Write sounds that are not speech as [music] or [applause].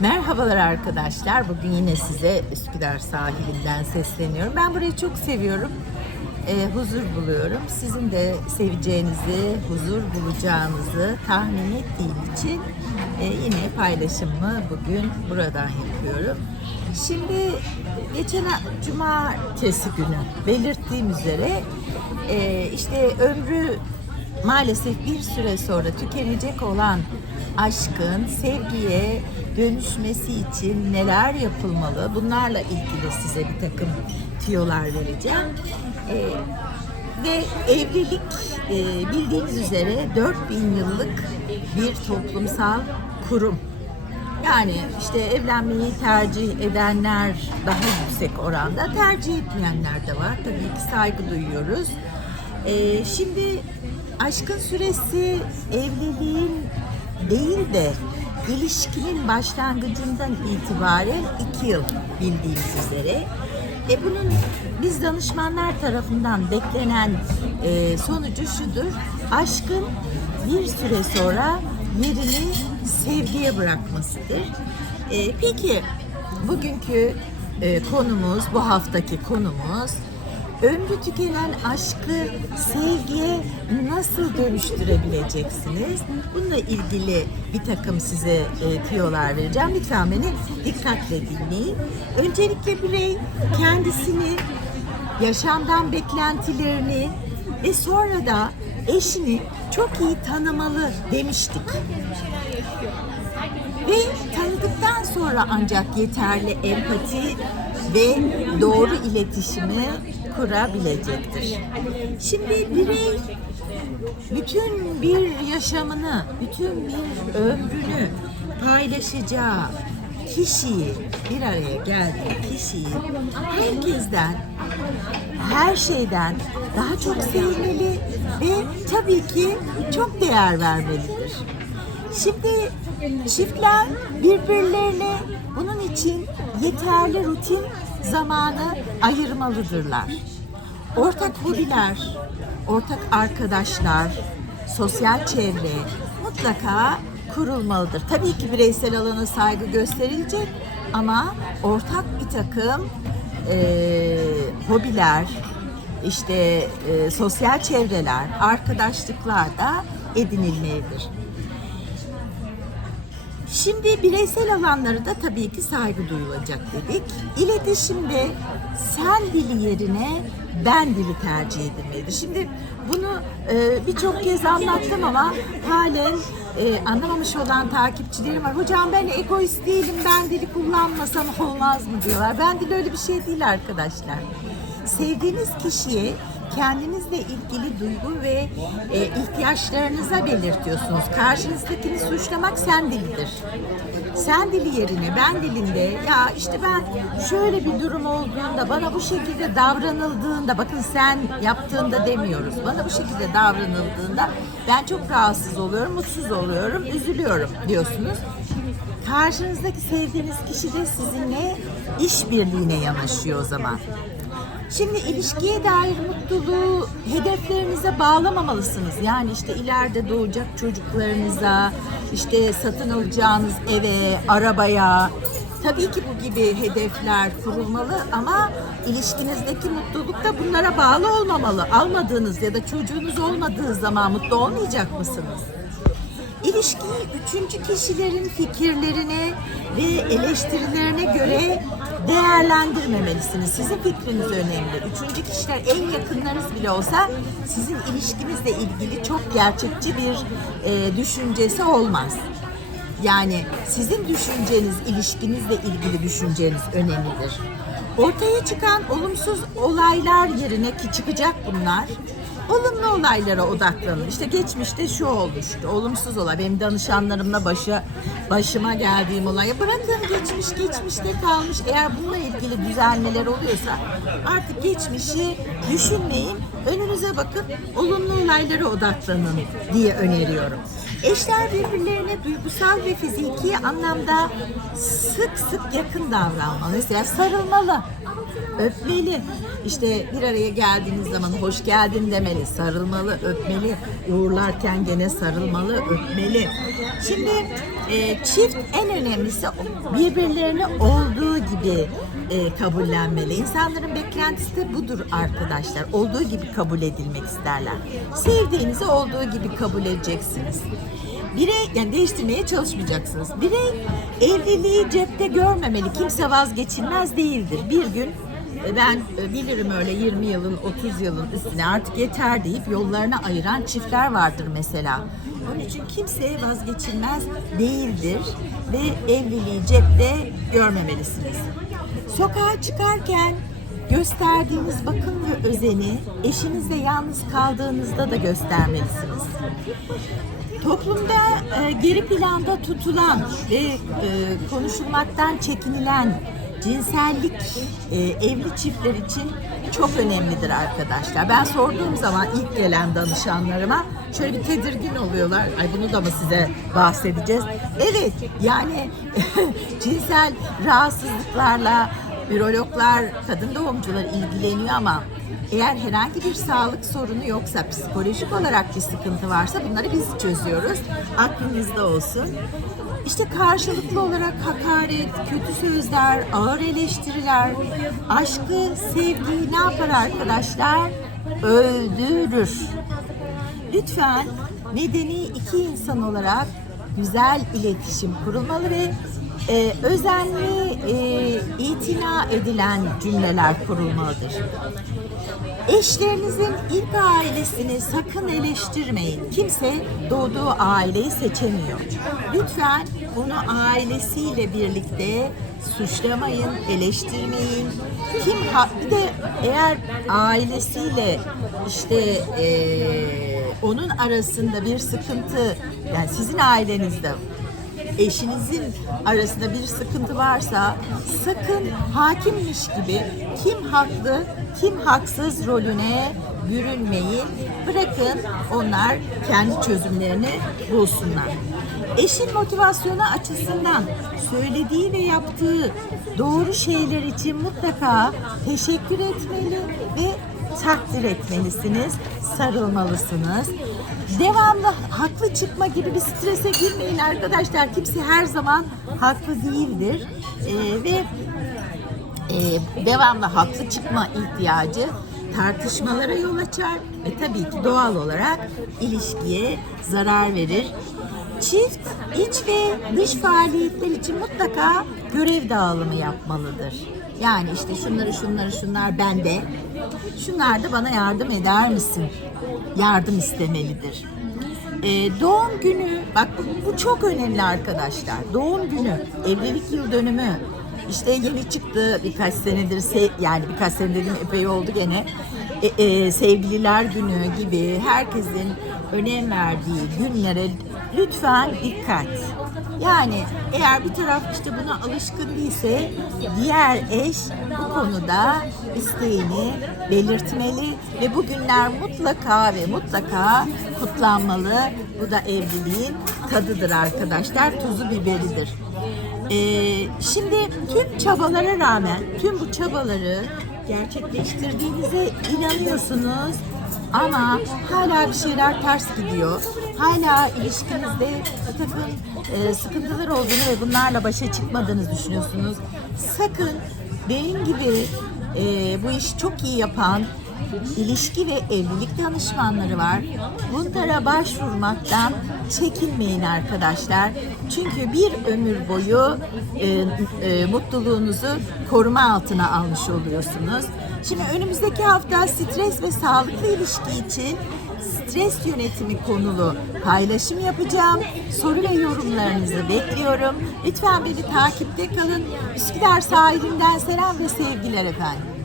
Merhabalar arkadaşlar. Bugün yine size Üsküdar sahilinden sesleniyorum. Ben burayı çok seviyorum. Ee, huzur buluyorum. Sizin de seveceğinizi, huzur bulacağınızı tahmin ettiğim için e, yine paylaşımımı bugün buradan yapıyorum. Şimdi geçen cumartesi günü belirttiğim üzere e, işte ömrü maalesef bir süre sonra tükenecek olan aşkın sevgiye dönüşmesi için neler yapılmalı? Bunlarla ilgili size bir takım tüyolar vereceğim. Ee, ve evlilik e, bildiğiniz üzere 4000 yıllık bir toplumsal kurum. Yani işte evlenmeyi tercih edenler daha yüksek oranda, tercih etmeyenler de var. Tabii ki saygı duyuyoruz. Ee, şimdi aşkın süresi evliliğin değil de ilişkinin başlangıcından itibaren iki yıl bildiğiniz üzere. E bunun biz danışmanlar tarafından beklenen e, sonucu şudur. Aşkın bir süre sonra yerini sevgiye bırakmasıdır. E, peki bugünkü e, konumuz, bu haftaki konumuz ömrü tükenen aşkı sevgiye nasıl dönüştürebileceksiniz? Bununla ilgili bir takım size e, tüyolar vereceğim. Lütfen beni dikkatle dinleyin. Öncelikle birey kendisini, yaşamdan beklentilerini ve sonra da eşini çok iyi tanımalı demiştik. Ve tanıdıktan sonra ancak yeterli empati ve doğru iletişimi kurabilecektir. Şimdi birey bütün bir yaşamını, bütün bir ömrünü paylaşacağı kişiyi, bir araya geldiği kişiyi herkesten, her şeyden daha çok sevmeli ve tabii ki çok değer vermelidir. Şimdi çiftler birbirlerine bunun için yeterli rutin zamanı ayırmalıdırlar. Ortak hobiler, ortak arkadaşlar, sosyal çevre mutlaka kurulmalıdır. Tabii ki bireysel alana saygı gösterilecek ama ortak bir takım eee, hobiler, işte eee, sosyal çevreler, arkadaşlıklar da edinilmelidir. Şimdi bireysel alanları da tabii ki saygı duyulacak dedik. İletişimde sen dili yerine ben dili tercih edilmelidir. Şimdi bunu e, birçok kez anlattım ama halen e, anlamamış olan takipçilerim var. Hocam ben egoist değilim, ben dili kullanmasam olmaz mı diyorlar. Ben dil öyle bir şey değil arkadaşlar. Sevdiğiniz kişiye kendinizle ilgili duygu ve e, ihtiyaçlarınıza belirtiyorsunuz. Karşınızdakini suçlamak sen dilidir. Sen dili yerine ben dilinde ya işte ben şöyle bir durum olduğunda bana bu şekilde davranıldığında bakın sen yaptığında demiyoruz. Bana bu şekilde davranıldığında ben çok rahatsız oluyorum, mutsuz oluyorum, üzülüyorum diyorsunuz. Karşınızdaki sevdiğiniz kişi de sizinle işbirliğine yanaşıyor o zaman. Şimdi ilişkiye dair mutluluğu hedeflerinize bağlamamalısınız. Yani işte ileride doğacak çocuklarınıza, işte satın alacağınız eve, arabaya. Tabii ki bu gibi hedefler kurulmalı ama ilişkinizdeki mutluluk da bunlara bağlı olmamalı. Almadığınız ya da çocuğunuz olmadığı zaman mutlu olmayacak mısınız? İlişkiyi üçüncü kişilerin fikirlerine ve eleştirilerine göre değerlendirmemelisiniz. Sizin fikriniz önemli. Üçüncü kişiler en yakınlarınız bile olsa sizin ilişkinizle ilgili çok gerçekçi bir e, düşüncesi olmaz. Yani sizin düşünceniz, ilişkinizle ilgili düşünceniz önemlidir. Ortaya çıkan olumsuz olaylar yerine ki çıkacak bunlar. Olumlu olaylara odaklanın. İşte geçmişte şu olmuştu. Olumsuz olay. Benim danışanlarımla başa, başıma geldiğim olay. Bırakın geçmiş geçmişte kalmış. Eğer bununla ilgili düzelmeler oluyorsa artık geçmişi düşünmeyin. Önünüze bakın. Olumlu olaylara odaklanın diye öneriyorum. Eşler birbirlerine duygusal ve fiziki anlamda sık sık yakın davranmalı. Mesela sarılmalı, öpmeli. İşte bir araya geldiğiniz zaman hoş geldin demeli, sarılmalı, öpmeli. Uğurlarken gene sarılmalı, öpmeli. Şimdi e, çift en önemlisi birbirlerini olduğu gibi e, kabullenmeli. İnsanların beklentisi de budur arkadaşlar. Olduğu gibi kabul edilmek isterler. Sevdiğinizi olduğu gibi kabul edeceksiniz. Birey, yani değiştirmeye çalışmayacaksınız. Birey evliliği cepte görmemeli. Kimse vazgeçilmez değildir. Bir gün ben e, bilirim öyle 20 yılın 30 yılın üstüne artık yeter deyip yollarını ayıran çiftler vardır mesela. Onun için kimseye vazgeçilmez değildir ve evliliği cepte görmemelisiniz. Sokağa çıkarken gösterdiğiniz bakım ve özeni eşinizle yalnız kaldığınızda da göstermelisiniz. Toplumda e, geri planda tutulan ve e, konuşulmaktan çekinilen cinsellik e, evli çiftler için çok önemlidir arkadaşlar. Ben sorduğum zaman ilk gelen danışanlarıma şöyle bir tedirgin oluyorlar. Ay bunu da mı size bahsedeceğiz? Evet yani [laughs] cinsel rahatsızlıklarla ürologlar, kadın doğumcular ilgileniyor ama eğer herhangi bir sağlık sorunu yoksa, psikolojik olarak bir sıkıntı varsa bunları biz çözüyoruz. Aklınızda olsun. İşte karşılıklı olarak hakaret, kötü sözler, ağır eleştiriler, aşkı, sevgiyi ne yapar arkadaşlar? Öldürür. Lütfen medeni iki insan olarak güzel iletişim kurulmalı ve e, özenli, e, itina edilen cümleler kurulmalıdır. Eşlerinizin ilk ailesini sakın eleştirmeyin. Kimse doğduğu aileyi seçemiyor. Lütfen onu ailesiyle birlikte suçlamayın, eleştirmeyin. Kim ha bir de eğer ailesiyle işte eee, onun arasında bir sıkıntı yani sizin ailenizde eşinizin arasında bir sıkıntı varsa sakın hakimmiş gibi kim haklı kim haksız rolüne bürünmeyin. Bırakın onlar kendi çözümlerini bulsunlar. Eşin motivasyonu açısından söylediği ve yaptığı doğru şeyler için mutlaka teşekkür etmeli ve takdir etmelisiniz, sarılmalısınız. Devamlı haklı çıkma gibi bir strese girmeyin arkadaşlar. Kimse her zaman haklı değildir. Ee, ve e, devamlı haklı çıkma ihtiyacı tartışmalara yol açar ve tabii ki doğal olarak ilişkiye zarar verir. Çift iç ve dış faaliyetler için mutlaka görev dağılımı yapmalıdır. Yani işte şunları şunları şunlar bende, şunlar da bana yardım eder misin? Yardım istemelidir. Ee, doğum günü, bak bu, bu çok önemli arkadaşlar. Doğum günü, evlilik yıl dönümü, işte yeni çıktı birkaç senedir, se- yani birkaç sene dedim epey oldu gene. E, e, sevgililer günü gibi herkesin önem verdiği günlere lütfen dikkat. Yani eğer bir taraf işte buna alışkın değilse diğer eş bu konuda isteğini belirtmeli ve bu günler mutlaka ve mutlaka kutlanmalı. Bu da evliliğin tadıdır arkadaşlar, tuzu biberidir. Ee, şimdi tüm çabalara rağmen, tüm bu çabaları gerçekleştirdiğinize inanıyorsunuz ama hala bir şeyler ters gidiyor. Hala ilişkinizde bir takım e, sıkıntılar olduğunu ve bunlarla başa çıkmadığınızı düşünüyorsunuz. Sakın benim gibi e, bu işi çok iyi yapan ilişki ve evlilik danışmanları var. Bunlara başvurmaktan çekinmeyin arkadaşlar. Çünkü bir ömür boyu e, e, mutluluğunuzu koruma altına almış oluyorsunuz. Şimdi önümüzdeki hafta stres ve sağlıklı ilişki için stres yönetimi konulu paylaşım yapacağım. Soru ve yorumlarınızı bekliyorum. Lütfen beni takipte kalın. Üsküdar sahilinden selam ve sevgiler efendim.